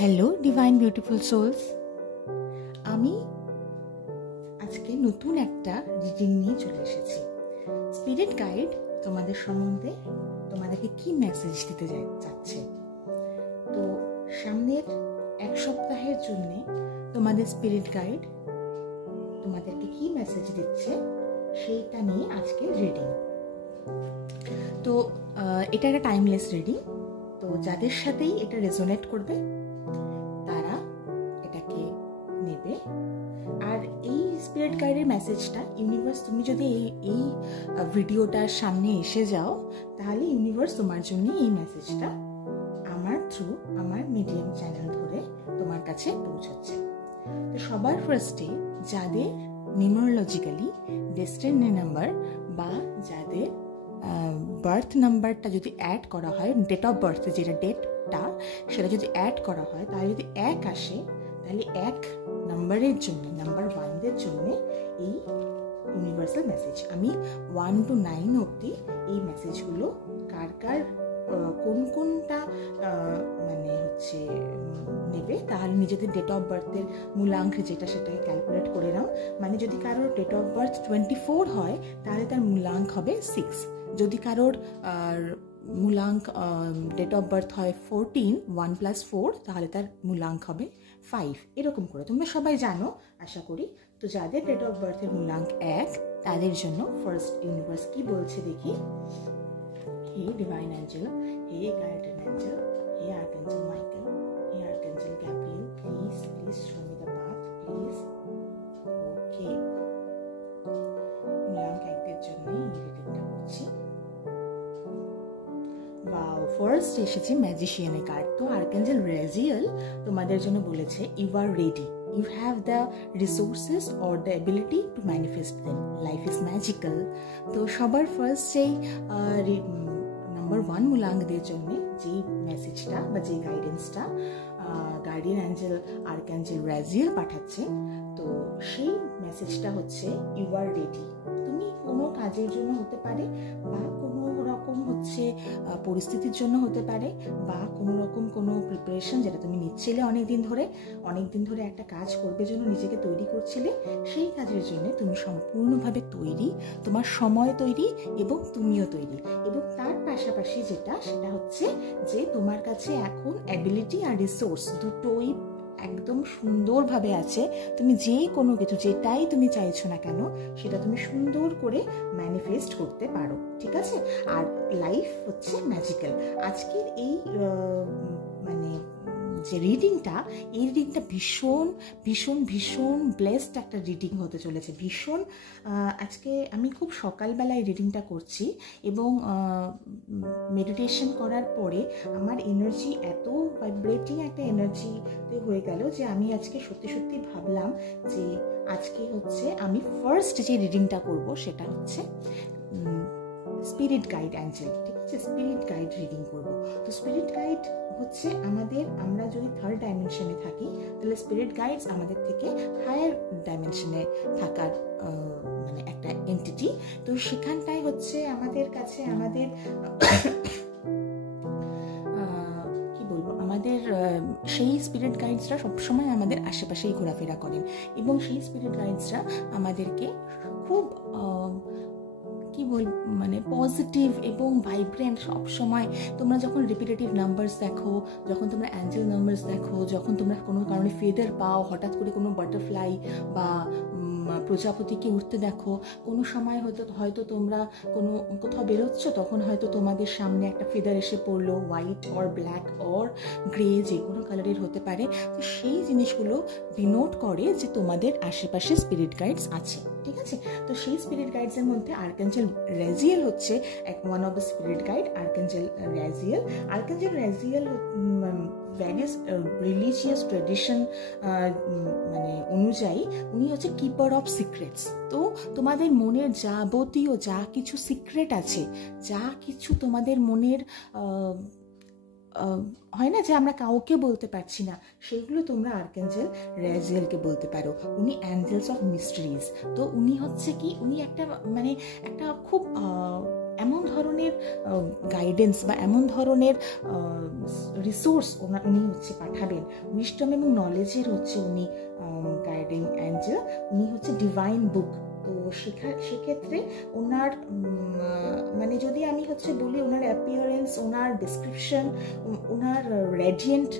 Hello divine beautiful sols, আমি আজকে নতুন একটা রিডিং নিয়ে চলে এসেছি। স্পিরিট গাইড তোমাদের সম্বন্ধে তোমাদেরকে কি মেসেজ দিতে চাচ্ছে। তো সামনের এক সপ্তাহের জন্য তোমাদের স্পিরিট গাইড তোমাদেরকে কি মেসেজ দিচ্ছে সেইটা নিয়ে আজকে রিডিং। তো এটা একটা টাইমলেস রিডিং, তো যাদের সাথেই এটা রেজোনেট করবে তারা এটাকে নেবে। আর এই স্পিরিট গাইডের মেসেজটা ইউনিভার্স, তুমি যদি এই ভিডিওটার সামনে এসে যাও তাহলে ইউনিভার্স তোমার জন্য এই মেসেজটা আমার থ্রু আমার মিডিয়াম চ্যানেল ধরে তোমার কাছে পৌঁছাচ্ছে। তো সবার ফার্স্টে যাদের নিউমারোলজিক্যালি ডেস্টিনি নাম্বার বা যাদের বার্থ নাম্বারটা যদি অ্যাড করা হয়, ডেট অফ বার্থ যেটা ডেটটা সেটা যদি অ্যাড করা হয় তাহলে যদি 1 আসে তাহলে 1 নাম্বারের জন্য, নাম্বার 1দের জন্য এই ইউনিভার্সাল মেসেজ। আমি 1 to 9 অবধি এই মেসেজগুলো কার কার কোনটা মানে হচ্ছে নেবে তাহলে নিজেদের ডেট অফ বার্থের মূলাঙ্ক যেটা সেটাকে ক্যালকুলেট করে নাও। মানে যদি কারোর ডেট অফ বার্থ 24 হয় তাহলে তার মূলাঙ্ক হবে 6, যদি কারোর মূলাঙ্ক ডেট অফ বার্থ হয় 14, 1 + 4 তাহলে তার মূলাঙ্ক হবে 5। এরকম করে তোমরা সবাই জানো আশা করি। তো যাদের ডেট অফ বার্থের মূলাঙ্ক 1 তাদের জন্য ফার্স্ট ইউনিভার্স কি বলছে দেখি। হে ডিভাইন অ্যাঞ্জেল, হে গার্ডিয়ান অ্যাঞ্জেল, হে আর্কএঞ্জেল মাইকেল, হে archangel Gabriel, please show me the path please. Okay, মূলাঙ্ক 1-এর জন্য এই রিডিংটা করছি। ওয়াও, ফার্স্ট এসেছে ম্যাজিশিয়ানের কার্ড। তো আর্কএঞ্জেল রেজিয়েল তোমাদের জন্য বলেছে you are ready, you have the resources or the ability to manifest them, life is magical। তো সবার ফার্স্ট যেই নাম্বার 1 মূলাঙ্কদের জন্য যে মেসেজটা বা যে গাইডেন্সটা গার্ডিয়ান অ্যাঞ্জেল আর্কএঞ্জেল রেজিয়েল পাঠাচ্ছে, তো সেই মেসেজটা হচ্ছে ইউ আর রেডি। তুমি কোনো কাজের জন্য হতে পারে বা কোনো রকম হচ্ছে পরিস্থিতির জন্য হতে পারে বা কোনো রকম কোনো প্রিপারেশন যেটা তুমি নিচ্ছিলে অনেক দিন ধরে একটা কাজ করবে জন্য নিজেকে তৈরি করছিলে, সেই কাজের জন্য তুমি সম্পূর্ণভাবে তৈরি, তোমার সময় তৈরি এবং তুমিও তৈরি। এবং তার পাশাপাশি সেটা হচ্ছে যে তোমার কাছে এখন অ্যাবিলিটি আর রিসোর্স দুটোই একদম সুন্দরভাবে আছে। তুমি যে কোনো কিছু যেটাই তুমি চাইছো না কেন সেটা তুমি সুন্দর করে ম্যানিফেস্ট করতে পারো, ঠিক আছে। আর লাইফ হচ্ছে ম্যাজিক্যাল। আজকের এই মানে যে রিডিংটা, এই রিডিংটা ভীষণ ভীষণ ভীষণ ব্লেসড একটা রিডিং হতে চলেছে। ভীষণ আজকে আমি খুব সকালবেলায় রিডিংটা করছি এবং মেডিটেশন করার পরে আমার এনার্জি এত ভাইব্রেটিং একটা এনার্জিতে হয়ে গেল যে আমি আজকে সত্যি সত্যি ভাবলাম যে আজকে হচ্ছে আমি ফার্স্ট যে রিডিংটা করব সেটা হচ্ছে স্পিরিট গাইড অ্যাঞ্জেল, ঠিক আছে, স্পিরিট গাইড রিডিং করব। তো স্পিরিট গাইড হচ্ছে আমরা যদি 3rd ডাইমেনশনে থাকি তাহলে স্পিরিট গাইডস আমাদের থেকে হায়ার ডাইমেনশনে থাকার মানে একটা এন্টিটি। তো সেখানটাই হচ্ছে আমাদের কাছে আমাদের কি বলবো, আমাদের সেই স্পিরিট গাইডসরা সবসময় আমাদের আশেপাশেই ঘোরাফেরা করেন এবং সেই স্পিরিট গাইডসরা আমাদেরকে খুব কি মানে পজিটিভ এবং ভাইব্রেন্ট সবসময়। তোমরা যখন রিপিটেটিভ নাম্বারস দেখো, যখন তোমরা অ্যাঞ্জেল নাম্বারস দেখো, যখন তোমরা কোনো কারণে ফেদার পাও, হঠাৎ করে কোনো বাটারফ্লাই বা প্রজাপতিকে উঠতে দেখো, কোনো সময় হয়তো তোমরা কোথাও বেরোচ্ছ তখন হয়তো তোমাদের সামনে একটা ফেদার এসে পড়লো, white or black or grey যে কোনো কালারের হতে পারে। তো সেই জিনিসগুলো ডিনোট করে যে তোমাদের আশেপাশে স্পিরিট গাইডস আছে, ঠিক আছে। তো সেই স্পিরিট গাইডসের মধ্যে আর্কএঞ্জেল রেজিয়েল হচ্ছে one of the spirit guide. Archangel Raziel various religious tradition মানে অনুযায়ী উনি হচ্ছে কিপার অফ সিক্রেটস। তো তোমাদের মনের যাবতীয় যা কিছু সিক্রেট আছে, যা কিছু তোমাদের মনের হয় না যে আমরা কাউকে বলতে পারছি না, সেগুলো তোমরা আর্কএঞ্জেল রেজিয়েলকে বলতে পারো। উনি অ্যাঞ্জেলস অফ মিস্ট্রিজ। তো উনি হচ্ছে কি, উনি একটা খুব এমন ধরনের গাইডেন্স বা এমন ধরনের রিসোর্স উনি হচ্ছে পাঠাবেন, উইজডম এবং নলেজের হচ্ছে উনি গাইডিং অ্যাঞ্জেল, উনি হচ্ছে ডিভাইন বুক। তো সেক্ষেত্রে ওনার মানে যদি আমি হচ্ছে বলি ওনার অ্যাপিয়ারেন্স, ওনার ডিসক্রিপশন, ওনার রেডিয়েন্ট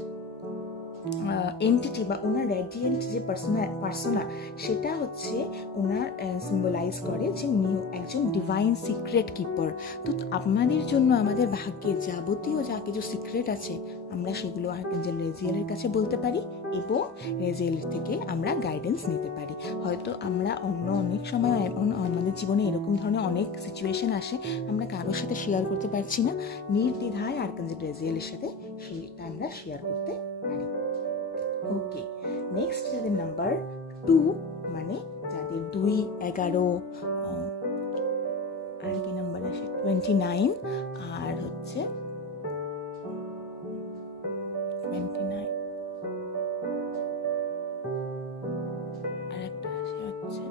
এন্টিটি বা ওনার রেডিয়েন্ট যে পার্সোনা সেটা হচ্ছে ওনার সিম্বলাইজ করে যে উনি একজন ডিভাইন সিক্রেট কিপার। তো আপনাদের জন্য আমাদের ভাগ্যের যাবতীয় যা কিছু সিক্রেট আছে আমরা সেগুলো আর্কাঞ্জেল রেজিয়েলের কাছে বলতে পারি এবং রেজিয়েল থেকে আমরা গাইডেন্স নিতে পারি। হয়তো আমরা অনেক সময় আমাদের জীবনে এরকম ধরনের অনেক সিচুয়েশন আসে আমরা কারোর সাথে শেয়ার করতে পারছি না, নির্দ্বিধায় আর্কাঞ্জেল রেজিয়েলের সাথে সেটা আমরা শেয়ার করতে পারি। ওকে, নেক্সট যাদের নাম্বার 2 মানে যাদের 2, 11 আর কি নাম্বার আসে 29 আর হচ্ছে 29 আর একটা আসে হচ্ছে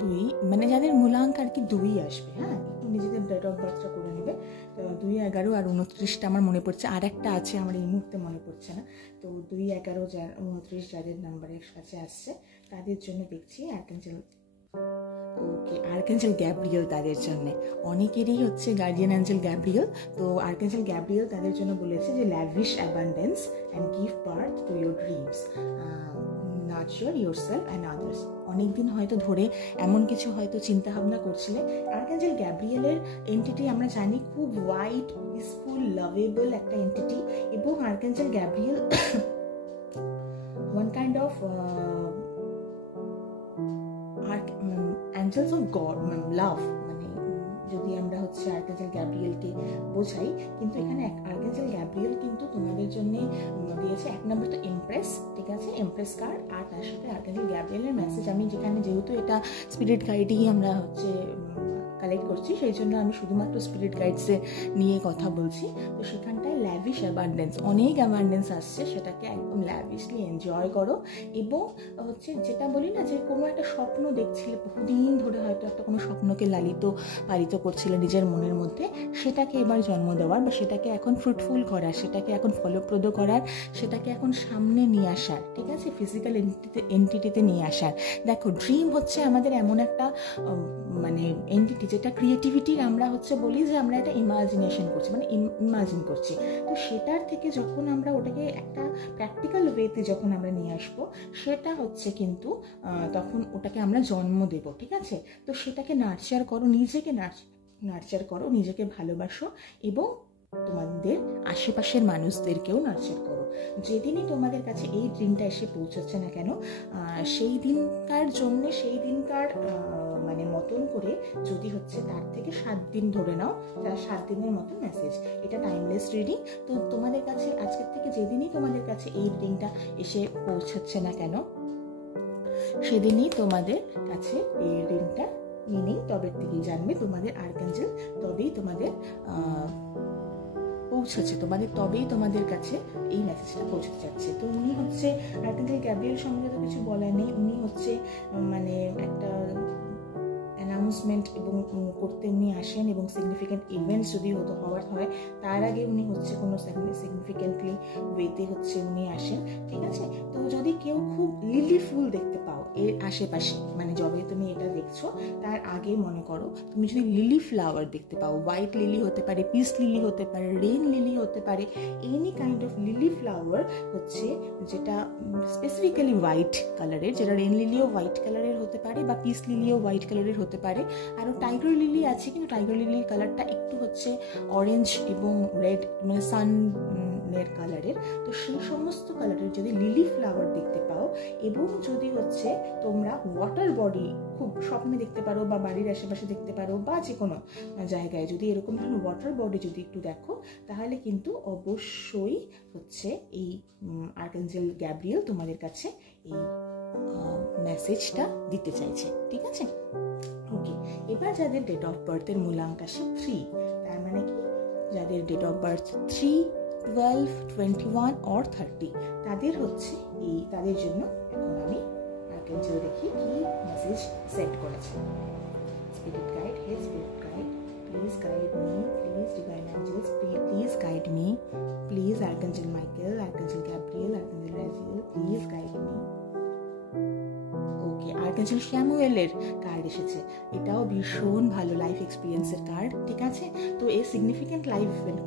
2, মানে যাদের মূলাঙ্ক আর কি 2 আসবে। হ্যাঁ, একটু নিজেদের ডেট অফ বার্থটা করে নেবে। 2, 11 আর 29টা আমার মনে পড়ছে, আর একটা আছে আমার এই মুহূর্তে মনে পড়ছে না। তো 2, 11, 29 যাদের নাম্বারের কাছে আসছে তাদের জন্য দেখছি আর্কাঞ্জেল, ওকে, আর্কাঞ্জেল গ্যাব্রিয়েল তাদের জন্য। অনেকেরই হচ্ছে গার্ডিয়ান অ্যাঞ্জেল গ্যাব্রিয়েল। তো আর্কাঞ্জেল গ্যাব্রিয়েল তাদের জন্য বলেছে যে lavish abundance and give birth to your dreams, nurture yourself and others. অনেকদিন হয়তো ধরে এমন কিছু হয়তো চিন্তা ভাবনা করছিলে। আর্কাঞ্জেল গ্যাব্রিয়েলের এন্টিটি আমরা জানি খুব ওয়াইড, পিসফুল, লাভেবল একটা এন্টিটি, এবং archangel Gabriel one kind of angels of God, love, মানে যদি আমরা হচ্ছে আর্কাঞ্জেল গ্যাব্রিয়েলকে বোঝাই, কিন্তু এখানে আর্কাঞ্জেল গ্যাব্রিয়েল কিন্তু তোমাদের জন্য দিয়েছে 1 নম্বর তো এমপ্রেস, ঠিক আছে, এমপ্রেস কার্ড, আর তার সাথে আর্কাঞ্জেল গ্যাব্রিয়েলের মেসেজ। আমি যেখানে যেহেতু এটা স্পিরিট গাইডই আমরা হচ্ছে কালেক্ট করছি, সেই জন্য আমি শুধুমাত্র স্পিরিট গাইডসে নিয়ে কথা বলছি। তো সেখানটায় ল্যাভিশ অ্যাবান্ডেন্স, অনেক অ্যাবান্ডেন্স আসছে, সেটাকে একদম ল্যাভিশলি এনজয় করো। এবং হচ্ছে যেটা বলি না যে কোনো একটা স্বপ্ন দেখছিলে বহুদিন ধরে, হয়তো একটা কোনো স্বপ্নকে পালিত করছিলে নিজের মনের মধ্যে, সেটাকে এবার জন্ম দেওয়ার বা সেটাকে এখন ফ্রুটফুল করার, সেটাকে এখন ফলপ্রদ করার, সেটাকে এখন সামনে নিয়ে আসার, ঠিক আছে, ফিজিক্যাল এন্টিটিতে নিয়ে আসার। দেখো, ড্রিম হচ্ছে আমাদের এমন একটা মানে এন্টিটি যেটা ক্রিয়েটিভিটির, আমরা হচ্ছে বলি যে আমরা একটা ইমাজিনেশন করছি, মানে ইমাজিন করছি। তো সেটার থেকে যখন আমরা ওটাকে একটা প্র্যাকটিক্যাল ওয়েতে যখন আমরা নিয়ে আসবো, সেটা হচ্ছে কিন্তু তখন ওটাকে আমরা জন্ম দেব, ঠিক আছে। তো সেটাকে নার্চার করো, নিজেকে নার্চার করো, নিজেকে ভালোবাসো এবং তোমাদের আশেপাশের মানুষদেরকেও নার্চার করো। যেদিনই তোমাদের কাছে এই ড্রিমটা এসে পৌঁছাচ্ছে না কেন, সেই দিনকার জন্য, সেই দিনকার মানে মতন করে যদি হচ্ছে তার থেকে 7 দিন ধরে নাও, তার 7 দিনের মতো মেসেজ, এটা টাইমলেস রিডিং। তো তোমাদের কাছে আজকের থেকে যেদিনই তোমাদের কাছে এই রিডিংটা এসে পৌঁছাচ্ছে না কেন, সেদিনই তোমাদের কাছে এই রিডিংটা মিনিং তবে থেকেই জানবে তোমাদের আর্কাঞ্জেল, তবেই তোমাদের পৌঁছেছে, তবেই তোমাদের কাছে এই মেসেজটা পৌঁছতে যাচ্ছে। তো উনি হচ্ছে আর্কাঞ্জেল গ্যাব্রিয়েল সম্বন্ধে তো কিছু বলার নেই, উনি হচ্ছে মানে একটা অ্যানাউন্সমেন্ট এবং করতে উনি আসেন, এবং সিগনিফিক্যান্ট ইভেন্টস যদি হওয়ার হয় তার আগে উনি হচ্ছে কোনো সিগনিফিক্যান্টলি ওয়েতে হচ্ছে উনি আসেন, ঠিক আছে। তো যদি কেউ খুব লিলি ফুল দেখতে পাও এর আশেপাশে, মানে যবে তুমি এটা দেখছো তার আগে মনে করো তুমি যদি লিলি ফ্লাওয়ার দেখতে পাও, হোয়াইট লিলি হতে পারে, পিস লিলি হতে পারে, রেন লিলি হতে পারে, any kind of lily flower হচ্ছে যেটা স্পেসিফিক্যালি হোয়াইট কালারের, যেটা রেন লিলিও হোয়াইট কালারের হতে পারে বা পিস লিলিও হোয়াইট কালারের হতে পারে। আরও টাইগার লিলি আছে, কিন্তু টাইগার লিলির কালারটা একটু হচ্ছে অরেঞ্জ এবং রেড, মানে সানের কালারের। তো সেই সমস্ত কালারের যদি লিলি ফ্লাওয়ার দেখতে পাও, এবং যদি হচ্ছে তোমরা ওয়াটার বডি খুব স্বপ্নে দেখতে পারো বা বাড়ির আশেপাশে দেখতে পারো বা যে কোনো জায়গায় যদি এরকম ধরনের ওয়াটার বডি যদি একটু দেখো, তাহলে কিন্তু অবশ্যই হচ্ছে এই আর্কাঞ্জেল গ্যাব্রিয়েল তোমাদের কাছে এই মেসেজটা দিতে চাইছে, ঠিক আছে। ওকে, এবার যাদের ডেট অফ বার্থের মূলাঙ্ক আসে 3, তার মানে কি যাদের ডেট অফ বার্থ 3, 12, 21 or 30, তাদের হচ্ছে তাদের জন্য এখন আমি আর্কাঞ্জেল দেখি কি মেসেজ সেন্ড করেছে। Spirit guide, hey spirit guide, please guide me, please divine angels, please guide me, please Archangel Michael, Archangel Gabriel, Archangel Raziel, please guide me. Okay, archangel শ্যামুয়েলের কার্ড এসেছে, এটাও ভীষণ ভালো লাইফ এক্সপিরিয়েন্সের কার্ড, ঠিক আছে। তো এই সিগনিফিকেন্ট লাইফ ইভেন্ট,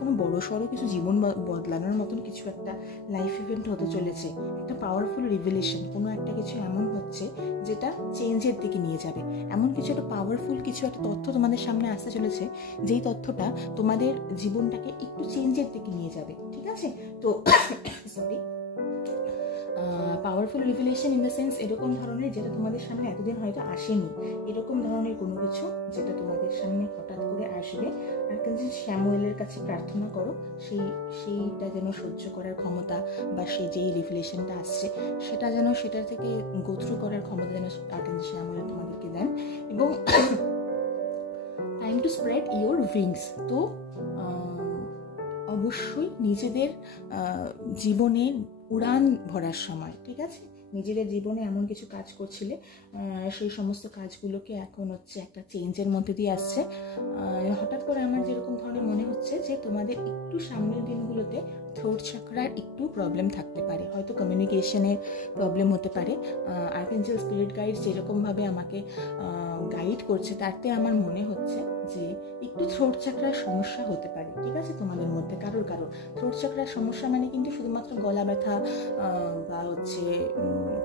কোনো বড় সড়ো কিছু জীবন বদলানোর মতন কিছু একটা লাইফ ইভেন্ট হতে চলেছে, একটা পাওয়ারফুল রিভিলেশন, কোনো একটা কিছু এমন হচ্ছে যেটা চেঞ্জের দিকে নিয়ে যাবে, এমন কিছু একটা পাওয়ারফুল কিছু একটা তথ্য তোমাদের সামনে আসতে চলেছে, যেই তথ্যটা তোমাদের জীবনটাকে একটু চেঞ্জের দিকে নিয়ে যাবে, ঠিক আছে। তো sorry, powerful revelation in the sense এরকম ধরনের যেটা তোমাদের সামনে এতদিন হয়তো আসেনি, এরকম ধরনের কোনো কিছু যেটা তোমাদের সামনে হঠাৎ করে আসবে। আর্কাঞ্জেল শ্যামুয়েলের কাছে প্রার্থনা করো সেইটা যেন সহ্য করার ক্ষমতা, বা সেই যেই রিভিলেশনটা আসছে সেটা যেন সেটা থেকে গো থ্রু করার ক্ষমতা যেন আর্কাঞ্জেল শ্যামুয়েল তোমাদেরকে দেন। এবং time to spread your wings. তো অবশ্যই নিজেদের জীবনে উড়ান ভরার সময়, ঠিক আছে, নিজেদের জীবনে এমন কিছু কাজ করছিলে, সেই সমস্ত কাজগুলোকে এখন হচ্ছে একটা চেঞ্জের মধ্যে দিয়ে আসছে। হঠাৎ করে আমার যেরকম ধরনের মনে হচ্ছে যে তোমাদের একটু সামনের দিনগুলোতে থ্রোট চাকরার একটু প্রবলেম থাকতে পারে, হয়তো কমিউনিকেশনের প্রবলেম হতে পারে। আর্কাঞ্জেল স্পিরিট গাইড যেরকমভাবে আমাকে গাইড করছে তাতে আমার মনে হচ্ছে যে একটু থ্রোট চাকরার সমস্যা হতে পারে, ঠিক আছে, তোমাদের মধ্যে কারোর থ্রোট চাকরার সমস্যা মানে কিন্তু শুধুমাত্র গলা ব্যথা বা হচ্ছে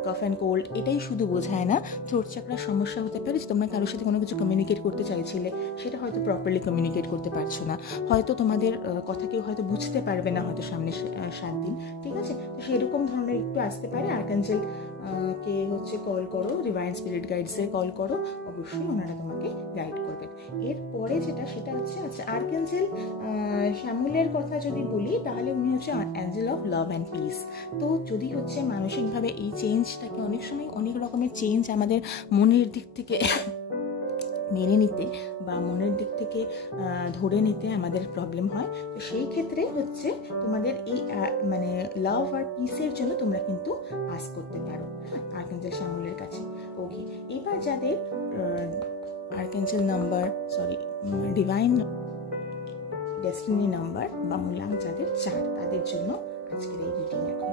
কফ অ্যান্ড কোল্ড এটাই শুধু বোঝায় না। থ্রোট চাকরার সমস্যা হতে পারে যে তোমরা কারোর সাথে কোনো কিছু কমিউনিকেট করতে চাইছিলে, সেটা হয়তো প্রপারলি কমিউনিকেট করতে পারছো না, হয়তো তোমাদের কথা কেউ হয়তো বুঝতে পারবে না হয়তো সামনে 7 দিন, ঠিক আছে। তো সেরকম ধরনের একটু আসতে পারে। আর্কাঞ্জেল কে হচ্ছে কল করো, ডিভাইন স্পিরিট গাইডসে কল করো, অবশ্যই ওনারা তোমাকে গাইড করবেন। এরপরে সেটা হচ্ছে আচ্ছা, আর্কাঞ্জেল শ্যামুয়েলের কথা যদি বলি তাহলে উনি হচ্ছে Angel of love and piece. তো যদি হচ্ছে মানসিকভাবে এই চেঞ্জটাকে, অনেক সময় অনেক রকমের চেঞ্জ আমাদের মনের দিক থেকে মেনে নিতে বা মনের দিক থেকে ধরে নিতে আমাদের প্রবলেম হয়। তো সেই ক্ষেত্রে হচ্ছে তোমাদের এই মানে লাভ আর পিসের জন্য তোমরা কিন্তু আস করতে পারো আর্কাঞ্জেল শ্যামুয়েলের কাছে। ওকে, এবার যাদের archangel number divine destiny number বা মূলাঙ্ক যাদের 4, তাদের জন্য আজকের এই রিডিং এখন।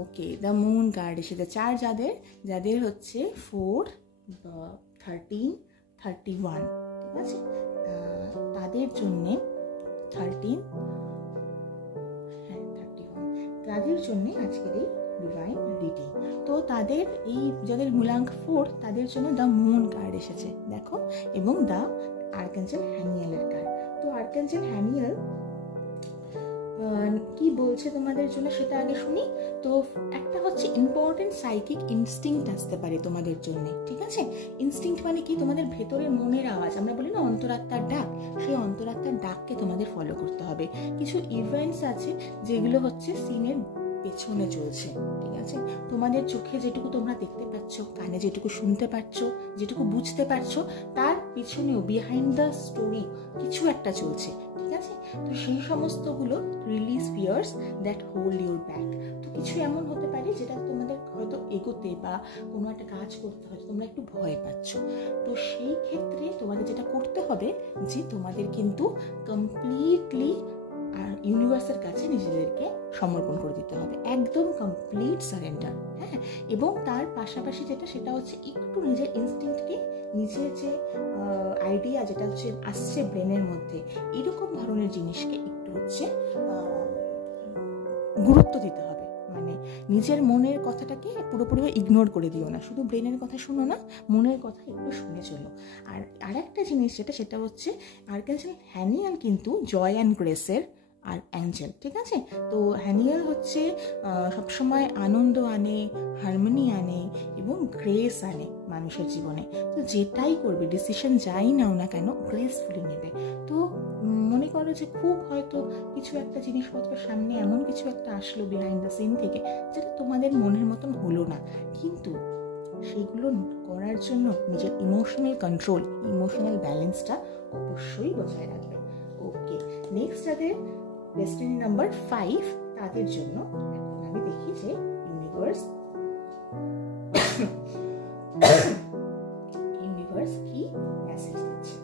ওকে, দ্য মুন কার্ড এসেছে 4, যাদের হচ্ছে 4, 13, 31, ঠিক আছে, তাদের জন্যে 31 তাদের জন্যে আজকের এই ডিভাইন রিডিং। তো তাদের এই যাদের মূলাঙ্ক 4 তাদের জন্য দ্য মুন কার্ড এসেছে, দেখো, এবং দ্য আর্কাঞ্জেল হ্যানিয়েলের কার্ড। তো আর্কাঞ্জেল হ্যানিয়েল কি বলছে তোমাদের জন্য সেটা আগে শুনি। তো একটা হচ্ছে ইম্পর্টেন্ট সাইকিক ইনস্টিংক্ট আসতে পারে তোমাদের জন্য, ঠিক আছে। ইনস্টিংক্ট মানে কি? তোমাদের ভেতরের মনের আওয়াজ, আমরা বলি না অন্তরাত্মার ডাক, সেই অন্তরাত্মার ডাককে তোমাদের ফলো করতে হবে। কিছু ইভেন্টস আছে যেগুলো হচ্ছে সিনের পেছনে চলছে, ঠিক আছে। তোমাদের চোখে যেটুকু তোমরা দেখতে পাচ্ছ, কানে যেটুকু শুনতে পাচ্ছ, যেটুকু বুঝতে পারছো, তার পিছনেও বিহাইন্ড দ্য স্টোরি কিছু একটা চলছে, ঠিক আছে। তো সেই সমস্তগুলো release fears that hold your back. তো কিছু এমন হতে পারে যেটা তোমাদের হয়তো এগোতে বা কোনো একটা কাজ করতে হয় তোমরা একটু ভয় পাচ্ছ। তো সেই ক্ষেত্রে তোমাদের যেটা করতে হবে যে তোমাদের কিন্তু কমপ্লিটলি আর ইউনিভার্সের কাছে নিজেদেরকে সমর্পণ করে দিতে হবে, একদম কমপ্লিট সারেন্ডার, হ্যাঁ। এবং তার পাশাপাশি সেটা হচ্ছে একটু নিজের ইনস্টিংক্টকে, নিজের যে আইডিয়া যেটা হচ্ছে আসছে ব্রেনের মধ্যে, এরকম ধরনের জিনিসকে একটু হচ্ছে গুরুত্ব দিতে হবে। মানে নিজের মনের কথাটাকে পুরোপুরি ইগনোর করে দিও না, শুধু ব্রেনের কথা শুনো না, মনের কথা একটু শুনে চলো। আর আরেকটা জিনিস সেটা হচ্ছে আর্কাঞ্জেল হ্যানিয়েল কিন্তু জয় অ্যান্ড গ্রেসের আর অ্যাঞ্জেল, ঠিক আছে। তো হ্যানিয়েল হচ্ছে সবসময় আনন্দ আনে, হারমোনি আনে এবং গ্রেস আনে মানুষের জীবনে। তো যেটাই করবে, ডিসিশন যাই নাও না কেন, গ্রেসফুলি নেবে। তো মনে করো যে খুব হয়তো কিছু একটা জিনিসপত্র সামনে এমন কিছু একটা আসলো বিহাইন্ড দ্য সিন থেকে, যেটা তোমাদের মনের মতন হলো না, কিন্তু সেগুলো করার জন্য নিজের ইমোশনাল কন্ট্রোল, ইমোশনাল ব্যালেন্সটা অবশ্যই বজায় রাখবে। ওকে, নেক্সট যাদের ডেস্টিনি নাম্বার 5 তাদের জন্য এখন আমি দেখি যে ইউনিভার্স কি মেসেজ দিচ্ছে।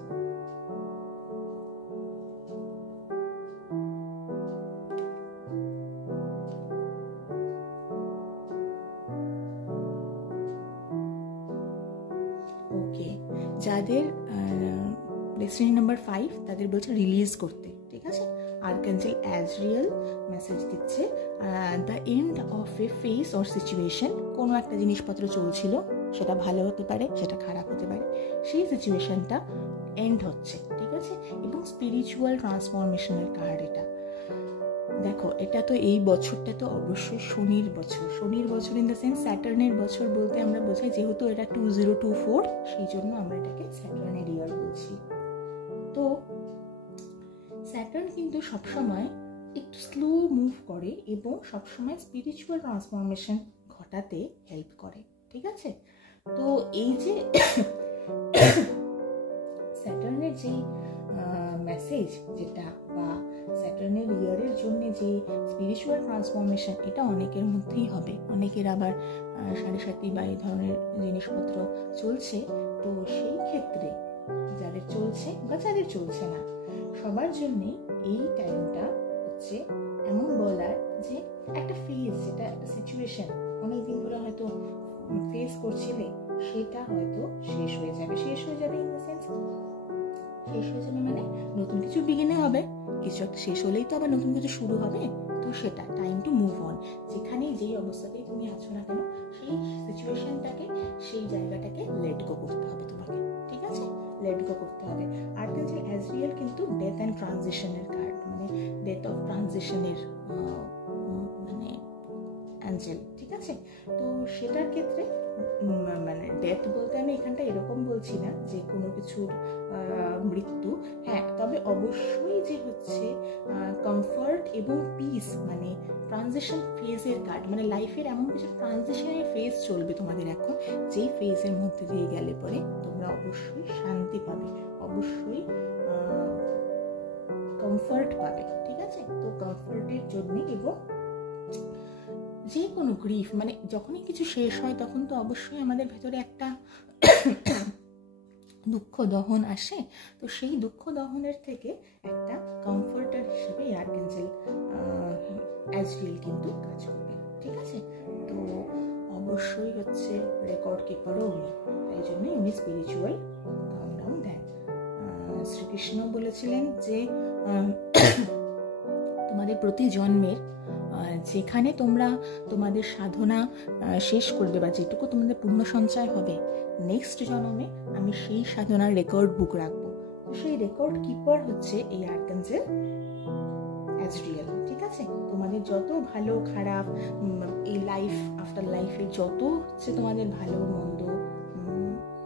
ওকে, যাদের ডেস্টিনি নাম্বার 5 তাদের বলছে রিলিজ করতে, ঠিক আছে। আর্কাঞ্জেল অ্যাজরিয়েল মেসেজ দিচ্ছে the end of A phase or situation. কোনো একটা জিনিসপত্র চলছিল, সেটা ভালো হতে পারে, সেটা খারাপ হতে পারে, সেই সিচুয়েশনটা এন্ড হচ্ছে, ঠিক আছে। এবং স্পিরিচুয়াল ট্রান্সফরমেশনের কার্ড এটা। দেখো, এটা তো এই বছরটা তো অবশ্যই শনির বছর। শনির বছর ইন দ্য সেন্স স্যাটার্নের বছর বলতে আমরা বোঝাই, যেহেতু এটা 2024, সেই জন্য আমরা এটাকে স্যাটার্নের ইয়ার বলছি। তো স্যাটার্ন কিন্তু সবসময় একটু স্লো মুভ করে এবং সবসময় স্পিরিচুয়াল ট্রান্সফরমেশন ঘটাতে হেল্প করে, ঠিক আছে। তো এই যে স্যাটার্নের যে মেসেজ যেটা, বা স্যাটার্নের ইয়ারের জন্য যে স্পিরিচুয়াল ট্রান্সফরমেশন, এটা অনেকের মধ্যেই হবে। অনেকের আবার সাড়ে সাথী বা এই ধরনের জিনিসপত্র চলছে। তো সেই ক্ষেত্রে যাদের চলছে বা যাদের চলছে না, সবার জন্যে এই টাইমটা হচ্ছে এমন বলার যে একটা ফেজ, যেটা একটা সিচুয়েশন অনেকদিন ধরে হয়তো ফেস করছিলে, সেটা হয়তো শেষ হয়ে যাবে। শেষ হয়ে যাবে ইন দ্য সেন্স, শেষ হয়ে যাবে মানে নতুন কিছু বিগিনে হবে। কিছু একটা শেষ হলেই তো আবার নতুন কিছু শুরু হবে। তো সেটা টাইম টু মুভ অন। যেখানেই যেই অবস্থাতেই তুমি আছো না কেন, সেই সিচুয়েশনটাকে, সেই জায়গাটাকে লেট গো করতে হবে তোমাকে, ঠিক আছে। লেট গো করতে হবে। আর্কাঞ্জেল অ্যাজরিয়েল কিন্তু ডেথ অ্যান্ড ট্রানজিশনের কার্ড, মানে ডেথ অফ ট্রানজিশনের মানে অ্যাঞ্জেল, ঠিক আছে। তো সেটার ক্ষেত্রে মানে ডেথ বলতে আমি এখানটা এরকম বলছি না যে কোনো কিছুর মৃত্যু, হ্যাঁ, তবে অবশ্যই যে হচ্ছে কমফর্ট এবং পিস, মানে ট্রানজিশন ফেজের কার্ড, মানে লাইফের এমন কিছু ট্রানজিশনের ফেজ চলবে তোমাদের এখন, যেই ফেজের মধ্যে দিয়ে গেলে পরে তোমরা অবশ্যই শান্তি পাবে, অবশ্যই কমফর্ট পাবে, ঠিক আছে। তো কমফর্টের জন্য এবং যে কোনো গ্রিফ, মানে যখনই কিছু শেষ হয় তখন তো অবশ্যই আমাদের ভেতরে একটা দুঃখ দহন আসে। তো সেই দুঃখ দহনের থেকে একটা কমফর্টার হিসেবে আর্কাঞ্জেল অ্যাজরিয়েল কিন্তু কাজ করবে, ঠিক আছে। তো অবশ্যই হচ্ছে রেকর্ড কিপারও উনি, তাই জন্যই উনি স্পিরিচুয়াল কাউন্টডাউন দেন। শ্রীকৃষ্ণ বলেছিলেন যে তোমাদের প্রতি জন্মের যেখানে তোমরা তোমাদের সাধনা শেষ করবে বা যেটুকু তোমাদের পুণ্য সঞ্চয় হবে, নেক্সট জন্মে আমি সেই সাধনার রেকর্ড বুক রাখবো। তো সেই রেকর্ড কিপার হচ্ছে এই আর্কাঞ্জেল অ্যাজরিয়েল, ঠিক আছে। তোমাদের যত ভালো খারাপ, এই লাইফ আফটার লাইফে যত হচ্ছে তোমাদের ভালো মন্দ,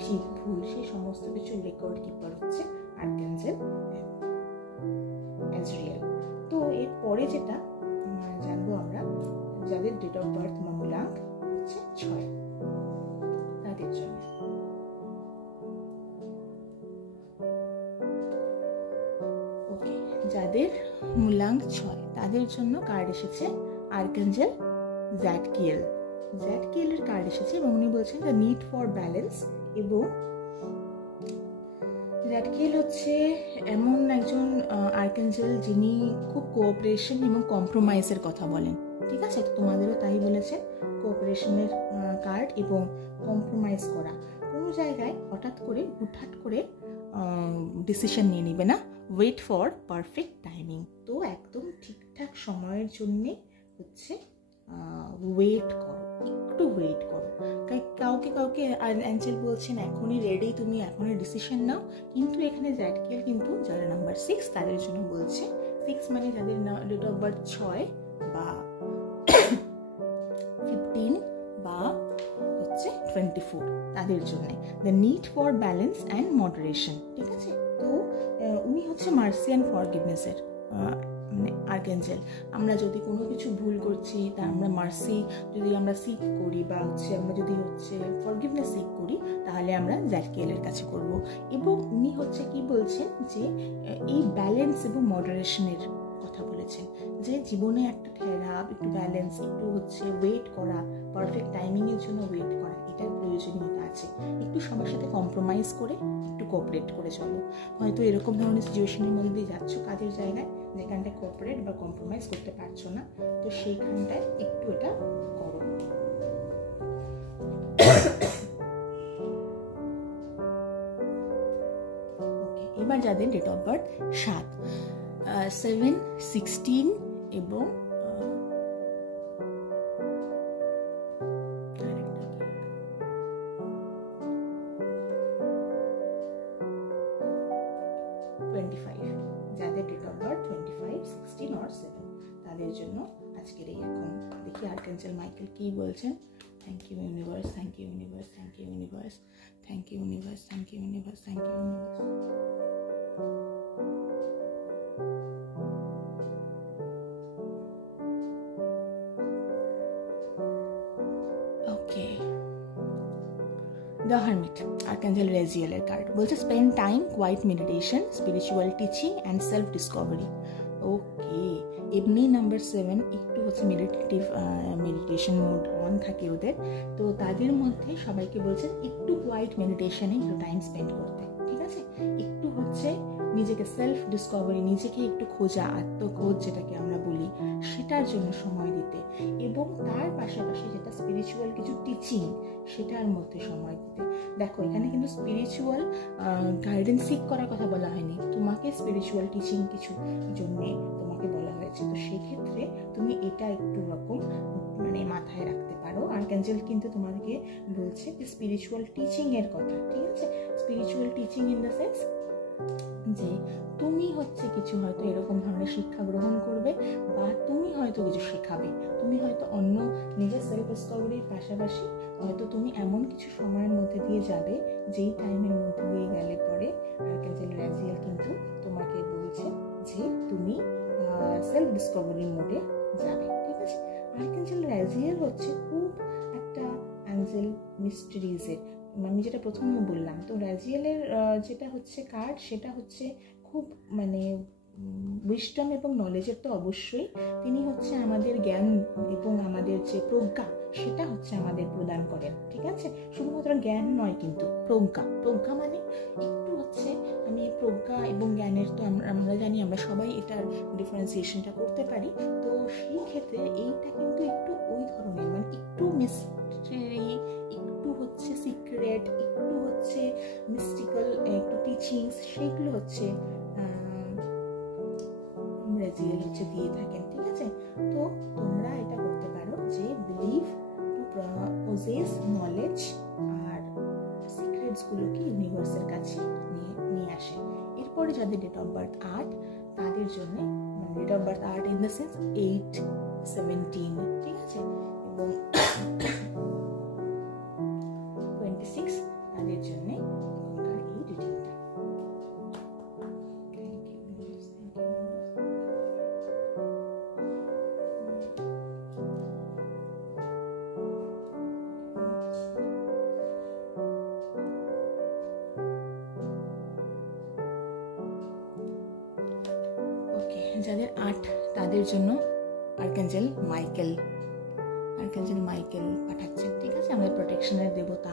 ঠিক ভুল, সেই সমস্ত কিছু রেকর্ড কিপার হচ্ছে আর্কাঞ্জেল অ্যাজরিয়েল। তো এর পরে যেটা জানবো আমরা, যাদের ডেট অফ বার্থ বা মূলাঙ্ক হচ্ছে 6, তাদের জন্য ওকে, যাদের মূলাঙ্ক 6 তাদের জন্য কার্ড এসেছে আর্কাঞ্জেল জ্যাডকিয়েল। জ্যাডকিয়েলের কার্ড এসেছে এবং উনি বলছেন দ্য নিড ফর ব্যালেন্স। এবং জ্যাডকিয়েল হচ্ছে এমন একজন আর্কাঞ্জেল যিনি খুব কোঅপারেশন এবং কম্প্রোমাইজের কথা বলেন, ঠিক আছে। তো তোমাদেরও তাই বলেছে, কোঅপারেশনের কার্ড এবং কম্প্রোমাইজ করা। কোনো জায়গায় হঠাৎ করে হুটহাট করে ডিসিশন নিয়ে নিবে না, ওয়েট ফর পারফেক্ট টাইমিং। তো একদম ঠিকঠাক সময়ের জন্যে হচ্ছে ওয়েট করো, একটু ওয়েট করো। কাউকে কাউকে অ্যাঞ্জেল বলছেন এখনই রেডি, তুমি এখনই ডিসিশন নাও। কিন্তু এখানে জ্যাডকিয়েল কিন্তু যারা নাম্বার 6 তাদের জন্য বলছে, 6 মানে যাদের ডেট অফ বার্থ 6 বা 15 বা হচ্ছে 24, তাদের জন্য the need for balance and moderation, ঠিক আছে। তো উনি হচ্ছে মার্সি অ্যান্ড ফরগিভনেসের মানে আর্কাঞ্জেল। আমরা যদি কোনো কিছু ভুল করছি, তা আমরা মার্সি যদি আমরা সিক করি বা হচ্ছে আমরা যদি হচ্ছে ফরগিভনেস সিক করি, তাহলে আমরা জ্যাডকিয়েলের কাছে করব। এবং উনি হচ্ছে কি বলছেন যে এই ব্যালেন্স এবং মডারেশনের কথা বলেছেন, যে জীবনে একটা ঠেলাপ, একটু ব্যালেন্স, একটু হচ্ছে ওয়েট করা, পারফেক্ট টাইমিংয়ের জন্য ওয়েট করা, এটার প্রয়োজনীয়তা আছে। একটু সবার সাথে কম্প্রোমাইজ করে একটু কোঅপারেট করে চলো। হয়তো এরকম ধরনের সিচুয়েশনের মধ্যে দিয়ে যাচ্ছ কাজের জায়গায়, যেখানটায় কোঅপারেট বা কম্প্রোমাইজ করতে পারছো না, তো সেইখানটায় একটু এটা করো। এবার যাদের ডেট অফ বার্থ 7, 16 এবং 25, যাদের ডেট অফ বার্থ 25, 16 or 7, তাদের জন্য আজকের এই এখন দেখি আর্কাঞ্জেল মাইকেল কি বলছেন। Thank you universe, thank you universe, thank you universe, thank you universe, thank you universe, thank you universe. Okay, the hermit, archangel রেজিয়েলের কার্ড বলছে spend time, quiet meditation, spiritual teaching and self discovery. Okay, এমনি number 7 একটু হচ্ছে meditation mode on থাকে ওদের, তো তাদের মধ্যে সবাইকে বলছে একটু কোয়াইট মেডিটেশনে একটু টাইম স্পেন্ড করতে, ঠিক আছে? একটু হচ্ছে নিজেকে সেলফ ডিসকভারি, নিজেকে একটু খোঁজা, আত্মখোঁজ যেটাকে আমরা বলি, সেটার জন্য সময় দিতে, এবং তার পাশাপাশি যেটা স্পিরিচুয়াল কিছু টিচিং সেটার মধ্যে সময় দিতে। দেখো এখানে কিন্তু স্পিরিচুয়াল গাইডেন্স সিক করার কথা বলা হয়নি, তোমাকে স্পিরিচুয়াল টিচিং কিছু জন্যে তোমাকে বলা হয়েছে, তো সেক্ষেত্রে তুমি এটা একটু রকম মানে মাথায় রাখতে পারো। আর্কাঞ্জেল কিন্তু তোমাকে বলছে যে স্পিরিচুয়াল টিচিং এর কথা, ঠিক আছে? Spiritual teaching in the sense যে তুমি হচ্ছে কিছু হয়তো এরকম ধরনের শিক্ষা গ্রহণ করবে, বা তুমি হয়তো কিছু শেখাবে, তুমি হয়তো অন্য নিজের সেলফ ডিসকভারির পাশাপাশি হয়তো তুমি এমন কিছু সময়ের মধ্যে দিয়ে যাবে, যেই টাইমের মধ্যে দিয়ে গেলে পরে আর্কাঞ্জেল রাজিয়েল কিন্তু তোমাকে বলছে যে তুমি সেলফ ডিসকভারি মোডে যাবে, ঠিক আছে? আর্কাঞ্জেল রাজিয়েল হচ্ছে খুব একটা অ্যাঞ্জেল মিস্ট্রিজের, আমি যেটা প্রথমে বললাম, তো রাজিয়েলের যেটা হচ্ছে কার্ড, সেটা হচ্ছে খুব মানে উইশডম এবং নলেজের তো অবশ্যই, তিনি হচ্ছে আমাদের জ্ঞান এবং আমাদের যে প্রজ্ঞা সেটা হচ্ছে আমাদের প্রদান করেন, ঠিক আছে? শুধুমাত্র জ্ঞান নয়, কিন্তু প্রজ্ঞা মানে একটু হচ্ছে, আমি প্রজ্ঞা এবং জ্ঞানের তো আমরা জানি, আমরা সবাই এটার ডিফারেন্সিয়েশনটা করতে পারি, তো সেই ক্ষেত্রে এইটা কিন্তু একটু ওই ধরনের, মানে একটু মিস্ট্রি, একটু হচ্ছে সিক্রেট, একটু হচ্ছে মিস্টিক্যাল, একটু টিচিংস, সেইগুলো হচ্ছে রাজিয়েল হচ্ছে দিয়ে থাকেন, ঠিক আছে? তো তোমরা এটা করতে পারো যে বিলিভ টু পজেস নলেজ আর সিক্রেটস গুলোকে ইউনিভার্সের কাছে নিয়ে আসে। এরপরে যাদের ডেট অফ বার্থ 8, তাদের জন্য date of birth 8 in the sense 8, 17, ঠিক আছে, এবং 26, তাদের জন্য এখনকার এই রিডিংটা। যাদের 8, তাদের জন্য আর্কাঞ্জেল মাইকেল পাঠাচ্ছেন, ঠিক আছে? আমাদের প্রোটেকশনের দেবতা,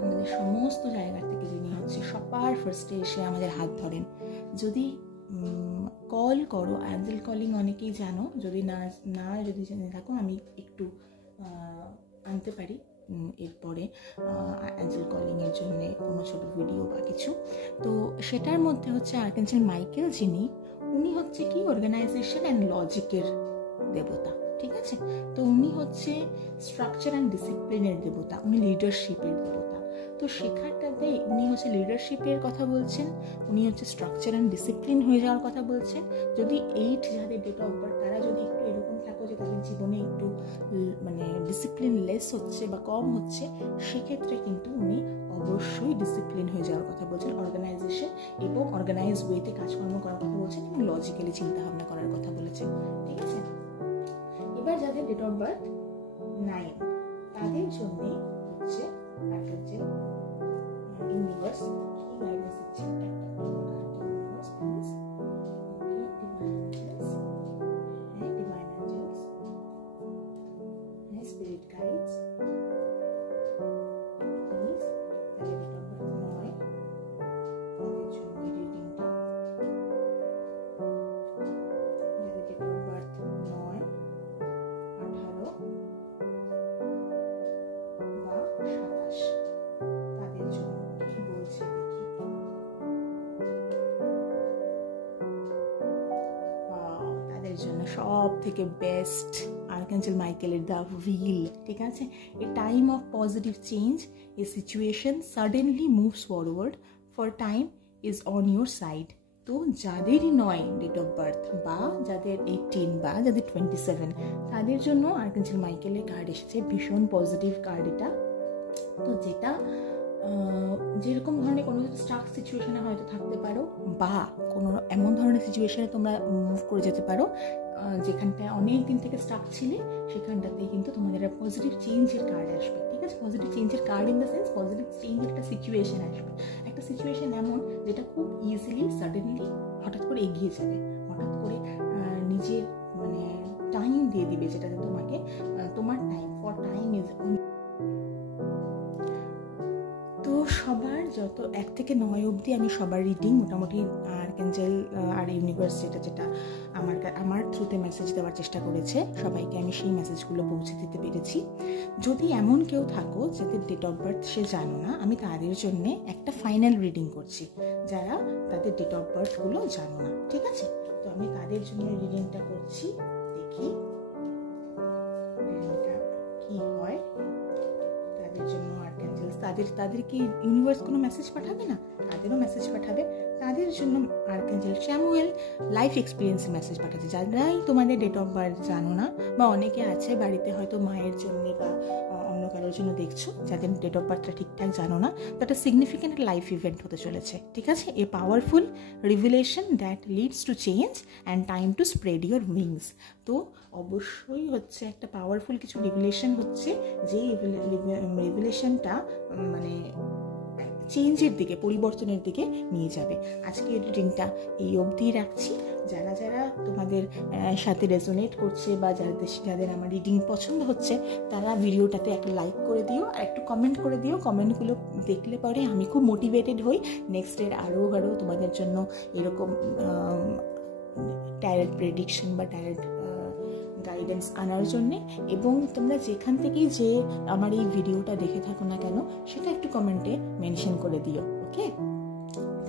আমাদের সমস্ত জায়গা থেকে যিনি হচ্ছে সবার ফার্স্টে এসে আমাদের হাত ধরেন। যদি কল করো, অ্যাঞ্জেল কলিং অনেকেই জানো, যদি যদি জেনে থাকো, আমি একটু আনতে পারি এরপরে অ্যাঞ্জেল কলিংয়ের জন্য কোনো ছোটো ভিডিও বা কিছু, তো সেটার মধ্যে হচ্ছে আর্কাঞ্জেল মাইকেল যিনি, উনি হচ্ছে কি অর্গানাইজেশন অ্যান্ড লজিকের দেবতা, ঠিক আছে? তো উনি হচ্ছে স্ট্রাকচার অ্যান্ড ডিসিপ্লিনের দেবতা, উনি লিডারশিপের দেবতা। তো সেখানটাতে উনি হচ্ছে লিডারশিপের কথা বলছেন, উনি হচ্ছে স্ট্রাকচার অ্যান্ড ডিসিপ্লিন হয়ে যাওয়ার কথা বলছেন। যদি 8 যাদের ডেট অফ বার্থ, তারা যদি একটু এরকম থাকো যে তাদের জীবনে একটু মানে ডিসিপ্লিন লেস হচ্ছে বা কম হচ্ছে, সেক্ষেত্রে কিন্তু উনি অবশ্যই ডিসিপ্লিন হয়ে যাওয়ার কথা বলছেন, অর্গানাইজেশন এবং অর্গানাইজ ওয়েতে কাজকর্ম করার কথা বলছেন, এবং লজিক্যালি চিন্তাভাবনা করার কথা বলেছেন, ঠিক আছে? এবার যাদের ডেট অফ বার্থ 9, তাদের জন্য হচ্ছে আর্কাঞ্জেল ইউনিভার্স কি গাইডেন্স দিচ্ছে, একটা universe please. Okay, divine guidance জন্য সব থেকে বেস্ট আর্কাঞ্জেল মাইকেলের দ্য হুইল, ঠিক আছে? এ time of positive change, a situation suddenly moves forward, for time is on your side. তো যাদেরই নয় ডেট অফ বার্থ, বা যাদের 18 বা যাদের 27, তাদের জন্য আর্কাঞ্জেল মাইকেলের কার্ড এসেছে, ভীষণ পজিটিভ কার্ড এটা। তো যেটা যেরকম ধরনের কোনো স্টাক সিচুয়েশনে হয়তো থাকতে পারো, বা কোনো এমন ধরনের সিচুয়েশনে তোমরা মুভ করে যেতে পারো যেখানটায় অনেক দিন থেকে স্টাক ছিলে, সেখানটাতে কিন্তু তোমাদের পজিটিভ চেঞ্জের কার্ড আসবে, ঠিক আছে? পজিটিভ চেঞ্জের card in the sense positive চেঞ্জের একটা সিচুয়েশন আসবে, একটা সিচুয়েশন এমন যেটা খুব ইজিলি সাডেনলি হঠাৎ করে এগিয়ে যাবে, হঠাৎ করে নিজের মানে টাইম দিয়ে দিবে, যেটাতে তোমাকে তোমার টাইম, ফর টাইম ইজ। তো সবার যত 1 থেকে 9 অবধি আমি সবার রিডিং মোটামুটি আর্কাঞ্জেল আর ইউনিভার্স যেটা আমার থ্রুতে মেসেজ দেওয়ার চেষ্টা করেছে, সবাইকে আমি সেই মেসেজগুলো পৌঁছে দিতে পেরেছি। যদি এমন কেউ থাকো যাদের ডেট অফ বার্থ সে জানো না, আমি তাদের জন্য একটা ফাইনাল রিডিং করছি, যারা তাদের ডেট অফ বার্থগুলো জানো না, ঠিক আছে? তো আমি তাদের জন্য রিডিংটা করছি, দেখি রিডিংটা কি হয় তাদের জন্য। তাদের কি ইউনিভার্স কোনো মেসেজ পাঠাবে না? তাদেরও মেসেজ পাঠাবে। তাদের জন্য আর্কাঞ্জেল স্যামুয়েল লাইফ এক্সপিরিয়েন্সের মেসেজ পাঠাচ্ছে। যারাই তোমাদের ডেট অফ বার্থ জানো না, বা অনেকে আছে বাড়িতে হয়তো মায়ের জন্য বা অন্য কারোর জন্য দেখছো, যাদের ডেট অফ বার্থটা ঠিকঠাক জানো না, তো একটা সিগনিফিক্যান্ট লাইফ ইভেন্ট হতে চলেছে, ঠিক আছে? A powerful revelation that leads to change and time to spread your wings. তো অবশ্যই হচ্ছে একটা পাওয়ারফুল কিছু রিভিলেশন হচ্ছে, যে রিভিলেশনটা মানে চেঞ্জের দিকে, পরিবর্তনের দিকে নিয়ে যাবে। আজকে রিডিংটা এই অবধি রাখছি। যারা যারা তোমাদের সাথে রেজোনেট করছে, বা যাদের আমার রিডিং পছন্দ হচ্ছে, তারা ভিডিওটাতে একটা লাইক করে দিও, আর একটু কমেন্ট করে দিও। কমেন্টগুলো দেখলে পরে আমি খুব মোটিভেটেড হই নেক্সটের আরও তোমাদের জন্য এরকম ট্যারট প্রেডিকশন বা ট্যারট গাইডেন্স আনার জন্যে। এবং তোমরা যেখান থেকেই যে আমার এই ভিডিওটা দেখে থাকো না কেন, সেটা একটু কমেন্টে মেনশন করে দিও, ওকে?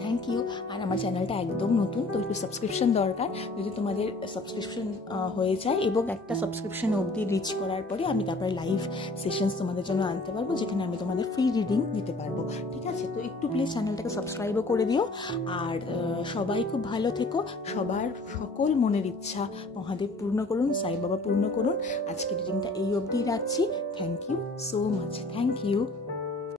Thank you. আর আমার চ্যানেলটা একদম নতুন, তো একটু সাবস্ক্রিপশন দরকার। যদি তোমাদের সাবস্ক্রিপশন হয়ে যায় এবং একটা সাবস্ক্রিপশন অবধি রিচ করার পরে আমি তারপরে লাইভ সেশনস তোমাদের জন্য আনতে পারবো, যেখানে আমি তোমাদের ফ্রি রিডিং দিতে পারবো, ঠিক আছে? তো একটু প্লিজ চ্যানেলটাকে সাবস্ক্রাইবও করে দিও। আর সবাই খুব ভালো থেকো। সবার সকল মনের ইচ্ছা মহাদেব পূর্ণ করুন, সাই বাবা পূর্ণ করুন। আজকে রিডিংটা এই অবধি রাখছি। Thank you so much, thank you.